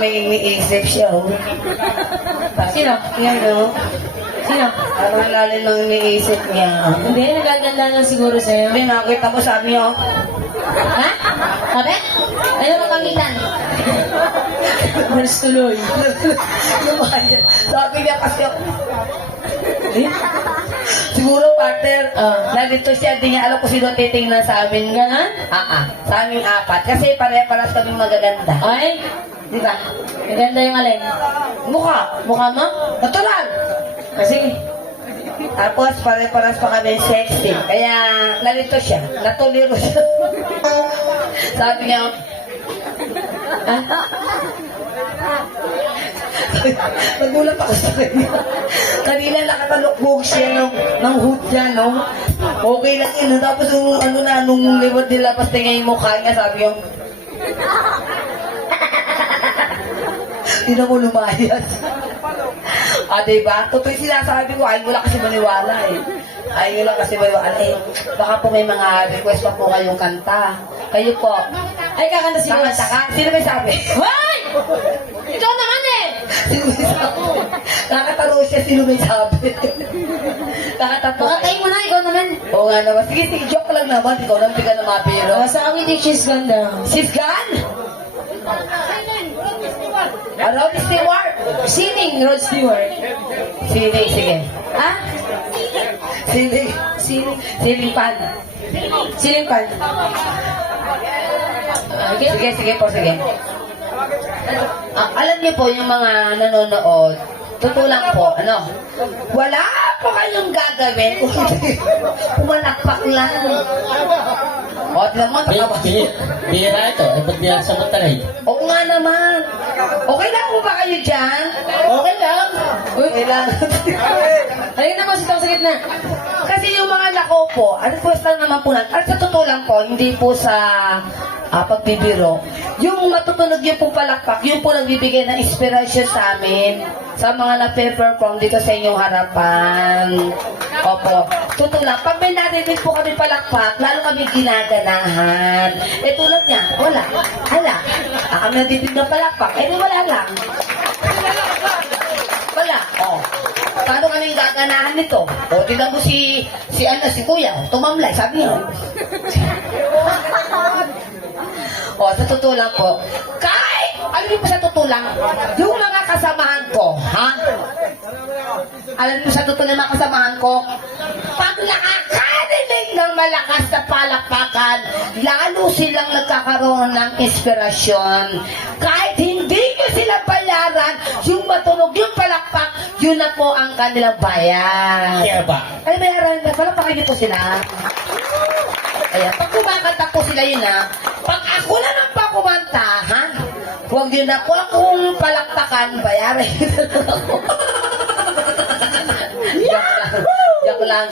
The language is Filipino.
may iniisip siya, oh. Sino? Yan, oh. Sino? Parang lalim ng iniisip niya. Hindi, nagaganda lang siguro sa'yo. Hindi, nakita ko sabi niya, oh. Ha? Sabi? Ano ba pangitan? Mas tuloy. Lumayan. Sabi niya kasi ako, siguro partner, nandito siya, di niya alam kung sino titingnan sa amin. Ganon? Sa aming apat. Kasi pare-paras kami magaganda. Ay, Di ba? maganda yung alin. Mukha. Mukha mo? Natural. Sige. Tapos pare-paras pa kami sexy. Kaya nalito siya. Natuliro siya. Sabi niya, nagulat ako sa kanya. Kanina nakatalukbog siya ng hood niya, no? Okay lang yun. Tapos nung liwat nila, pas tingin yung mukha niya, sabi yung, hindi na mo lumayas. Diba? Totoo yung sinasabi ko, ayaw mo lang kasi maniwala eh. Ayaw mo lang kasi maniwala eh. Baka po may mga request pa po kayong kanta. Kayo po. Ay, kakanta si Boss. Kakanta ka? Sino may sabi? Hoy! Ikaw naman eh! Sino may sabi? Nakataro siya, sino may sabi? Nakatato. Pakatay mo na, ikaw naman. Oo nga naman. Sige, sige, joke lang naman. Ikaw naman, di ka na mapiro. Sa akin, hindi she's ganda. Sis Gan? Rod Stewart? Sining, Rod Stewart. Sining, sige. Ha? Sining. Sining. Sining pan. Sining pan. Okay. Sige, sige po, sige. Alam niyo po, yung mga nanonood, totoo lang po, wala po kayong gagawin kung pumalakpak lang. O, tignan mo, Bira ito. Eh, ba't niya sa matalay? oo nga naman. Okay lang po ba kayo dyan? Okay lang. Okay lang. Halika na, Boss, ito sa gitna. Kasi yung mga lako po, request lang naman po natin. At sa totoo lang po, hindi po sa pagbibiro. Yung matutunog yung po palakpak, yung po nagbibigay ng inspirasyon sa amin, sa mga na-perform dito sa inyong harapan. Opo. Totoo lang, pag may narinig po kami palakpak, lalo kami ginaganahan. Eh tulad niya, wala. Hala. Kami natitig ng palakpak, eh di wala lang. Wala. O. Paano kami gaganahan nito? O, tignan mo si Kuya, tumamlay, sabi niya. O, sa totoo lang po, kahit, alam niyo po sa totoo lang, yung mga kasamahan ko, ha? Alam niyo sa totoo lang mga kasamahan ko, pag nakakarinig ng malakas na palakpakan, lalo silang nagkakaroon ng inspirasyon. Kahit hindi nyo sila bayaran, yung matunog yung palakpak, yun na po ang kanilang bayan. Kaya ba? Ay, bayaran na, palakpakin niyo po sila. Kaya pag kumakanta po sila yun pag ako na nang pakumanta, ha? Huwag yun na po akong palakpakan, bayaran yun na ako. Joke lang. Joke lang.